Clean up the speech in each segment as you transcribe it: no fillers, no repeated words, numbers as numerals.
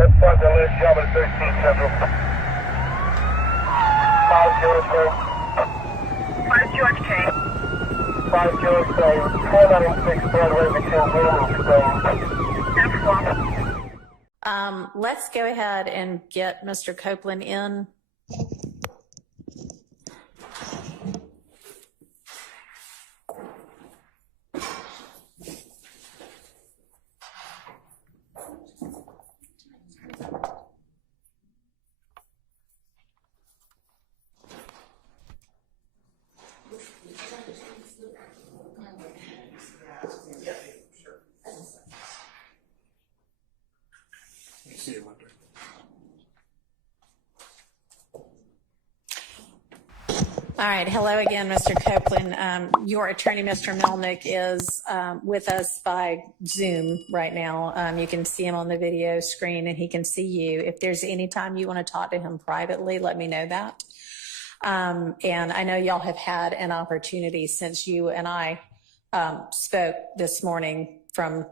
That's fine, the last job at 13 Central. 5 George K. 5 George K. 5 George K. 496 Broadway between William and Spain. Let's go ahead and get Mr. Copeland in. All right. Hello again, Mr. Copeland. Your attorney, Mr. Melnick, is with us by Zoom right now. You can see him on the video screen and he can see you. If there's any time you want to talk to him privately, let me know that. And I know y'all have had an opportunity since you and I spoke this morning from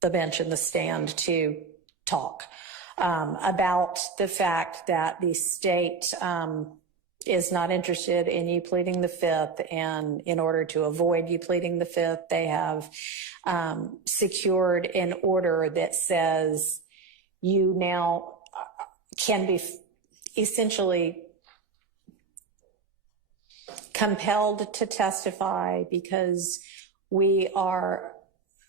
the bench in the stand to talk about the fact that the state is not interested in you pleading the fifth, and in order to avoid you pleading the fifth, they have secured an order that says you now can be essentially compelled to testify, because we are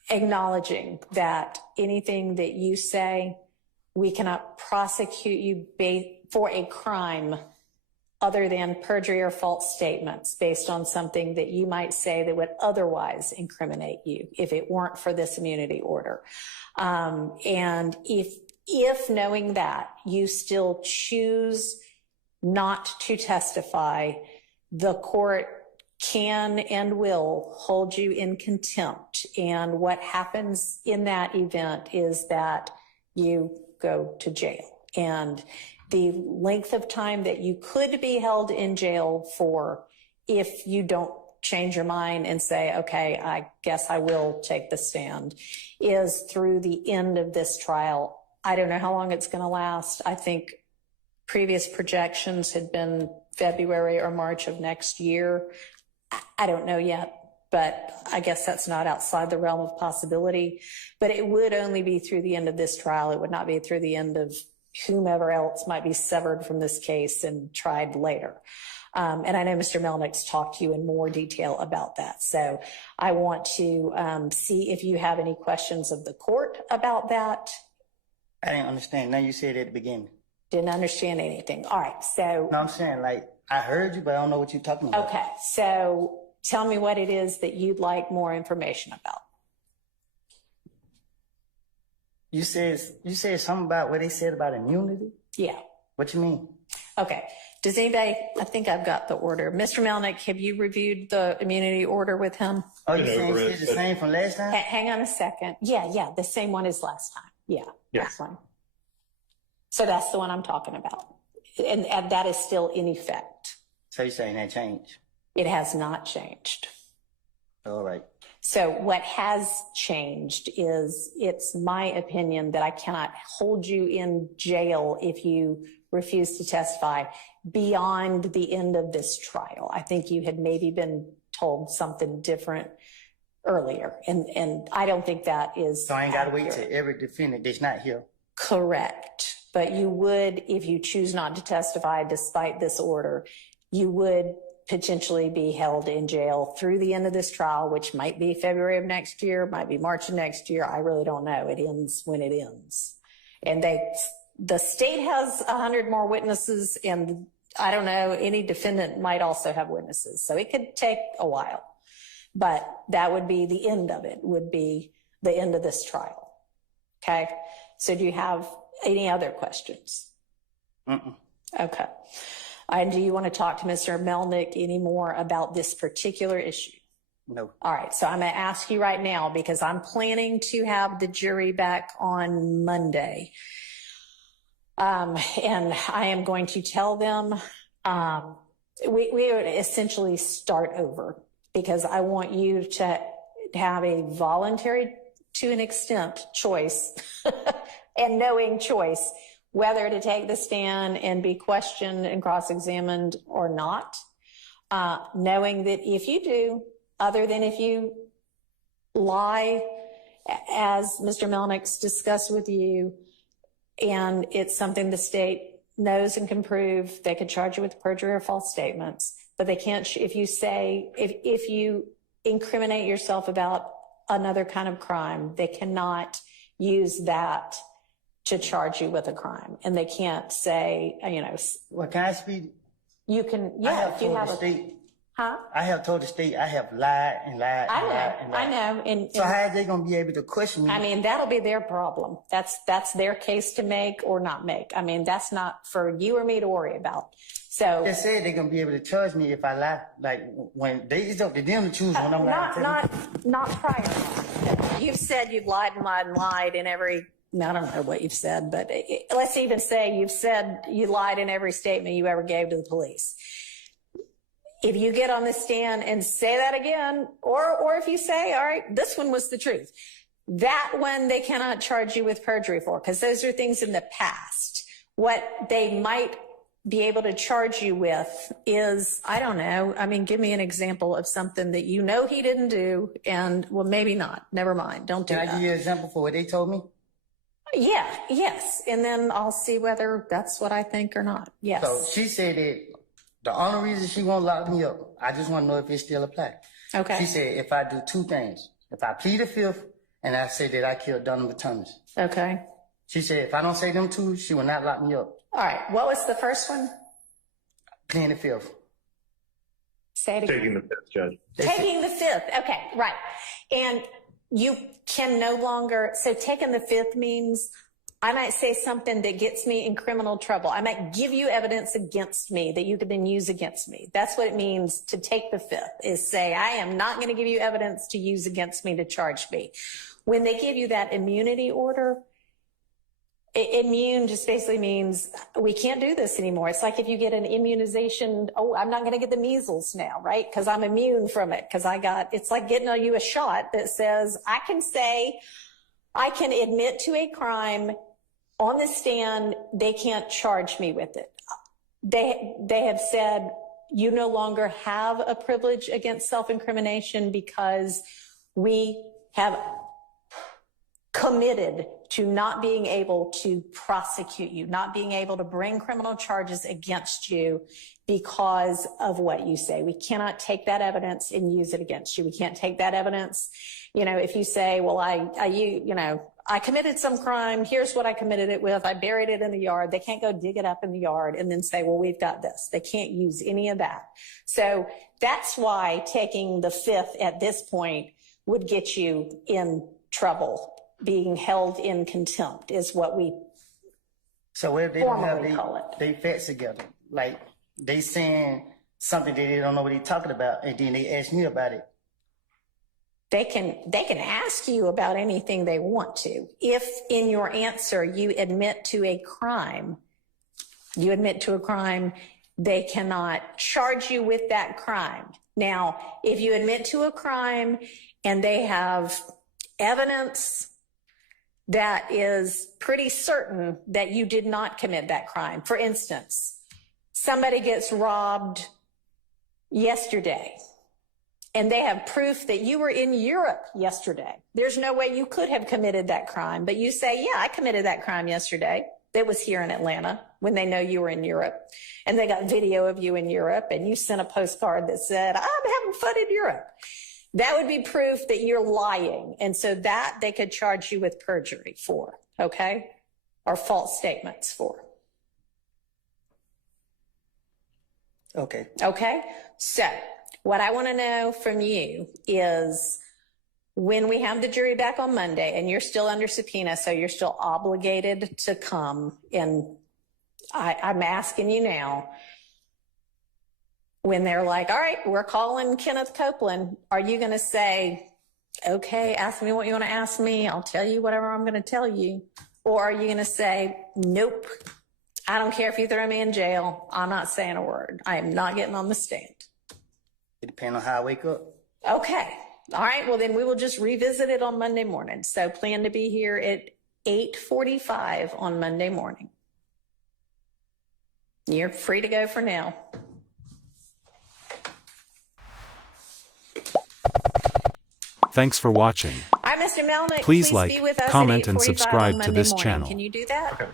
acknowledging that anything that you say, we cannot prosecute you for a crime other than perjury or false statements based on something that you might say that would otherwise incriminate you if it weren't for this immunity order. And if knowing that you still choose not to testify, the court can and will hold you in contempt. And what happens in that event is that you go to jail. And the length of time that you could be held in jail for, if you don't change your mind and say, okay, I guess I will take the stand, is through the end of this trial. I don't know how long it's going to last. I think previous projections had been February or March of next year. I don't know yet, but I guess that's not outside the realm of possibility. But it would only be through the end of this trial. It would not be through the end of whomever else might be severed from this case and tried later. And I know Mr. Melnick's talked to you in more detail about that. So I want to see if you have any questions of the court about that. I didn't understand. Now you said it at the beginning. Didn't understand anything. All right. So. No, I'm saying, like, I heard you, but I don't know what you're talking about. Okay. So tell me what it is that you'd like more information about. You said something about what they said about immunity? Yeah. What you mean? Okay. Does anybody, I think I've got the order. Mr. Melnick, have you reviewed the immunity order with him? Oh, you saying it's the same from last time? Hang on a second. Yeah, the same one as last time. Yeah, yes. That one. So that's the one I'm talking about. And that is still in effect. So you're saying that changed? It has not changed. All right. So what has changed is, it's my opinion that I cannot hold you in jail if you refuse to testify beyond the end of this trial. I think you had maybe been told something different earlier, and I don't think that is So I ain't got to wait till every defendant that's not here. Correct. But you would, if you choose not to testify despite this order, you would potentially be held in jail through the end of this trial, which might be February of next year, might be March of next year. I really don't know. It ends when it ends. And the state has 100 more witnesses, and I don't know, any defendant might also have witnesses. So it could take a while, but that would be the end of it, would be the end of this trial. Okay. So do you have any other questions? Okay. And do you want to talk to Mr. Melnick anymore about this particular issue? No. All right. So I'm going to ask you right now, because I'm planning to have the jury back on Monday. And I am going to tell them, we would essentially start over, because I want you to have a voluntary, to an extent, choice and knowing choice whether to take the stand and be questioned and cross-examined or not. Knowing that if you do, other than if you lie, as Mr. Melnick's discussed with you, and it's something the state knows and can prove, they could charge you with perjury or false statements, but they can't, if you incriminate yourself about another kind of crime, they cannot use that to charge you with a crime. And they can't say, Well, can I speak? You can, I have told the state. I have told the state I have lied and lied and lied and lied. I know. And so how are they going to be able to question me? I mean, that'll be their problem. That's their case to make or not make. I mean, that's not for you or me to worry about. So they said they're going to be able to charge me if I lie. Like when it's up to them to choose when I'm lying. Not prior. You've said you've lied and lied and lied in every, I don't know what you've said, but let's even say you've said you lied in every statement you ever gave to the police. If you get on the stand and say that again, or if you say, all right, this one was the truth, that one they cannot charge you with perjury for, because those are things in the past. What they might be able to charge you with is, I don't know, I mean, give me an example of something that you know he didn't do, and well, maybe not, never mind, don't do that. Can I give you an example for what they told me? Yeah, yes, and then I'll see whether that's what I think or not, yes. So she said that the only reason she won't lock me up, I just want to know if it still applies. Okay. She said if I do two things, if I plead the fifth and I say that I killed Donovan Thomas. Okay. She said if I don't say them two, she will not lock me up. All right. What was the first one? Pleading the fifth. Say it again. Taking the fifth, Judge. Taking the fifth. Okay, right. And you can no longer, so taking the fifth means I might say something that gets me in criminal trouble. I might give you evidence against me that you could then use against me. That's what it means to take the fifth, is say, I am not going to give you evidence to use against me to charge me. When they give you that immunity order, immune just basically means we can't do this anymore. It's like if you get an immunization, oh, I'm not going to get the measles now, right? Because I'm immune from it. Because it's like getting you a shot that says, I can admit to a crime on the stand, they can't charge me with it. They have said you no longer have a privilege against self-incrimination because we have committed to not being able to prosecute you, not being able to bring criminal charges against you because of what you say. We cannot take that evidence and use it against you. We can't take that evidence. If you say, well, I committed some crime. Here's what I committed it with. I buried it in the yard. They can't go dig it up in the yard and then say, well, we've got this. They can't use any of that. So that's why taking the fifth at this point would get you in trouble. Being held in contempt is what we so what if they don't have call it. They facts together? Like they saying something that they don't know what they're talking about, and then they ask me about it. They can ask you about anything they want to. If in your answer you admit to a crime, they cannot charge you with that crime. Now, if you admit to a crime and they have evidence that is pretty certain that you did not commit that crime. For instance, somebody gets robbed yesterday and they have proof that you were in Europe yesterday. There's no way you could have committed that crime, but you say, yeah, I committed that crime yesterday. That was here in Atlanta when they know you were in Europe. And they got video of you in Europe and you sent a postcard that said, I'm having fun in Europe. That would be proof that you're lying. And so that they could charge you with perjury for, okay? Or false statements for. Okay. Okay? So what I want to know from you is when we have the jury back on Monday and you're still under subpoena, so you're still obligated to come, and I'm asking you now, when they're like, all right, we're calling Kenneth Copeland, are you going to say, okay, ask me what you want to ask me. I'll tell you whatever I'm going to tell you. Or are you going to say, nope, I don't care if you throw me in jail. I'm not saying a word. I am not getting on the stand. It depends on how I wake up. Okay. All right. Well, then we will just revisit it on Monday morning. So plan to be here at 8:45 on Monday morning. You're free to go for now. Thanks for watching. All right, Mr. Melnick, Please like, be with us comment, at and 8:45 subscribe on to Monday this morning. channel. Can you do that?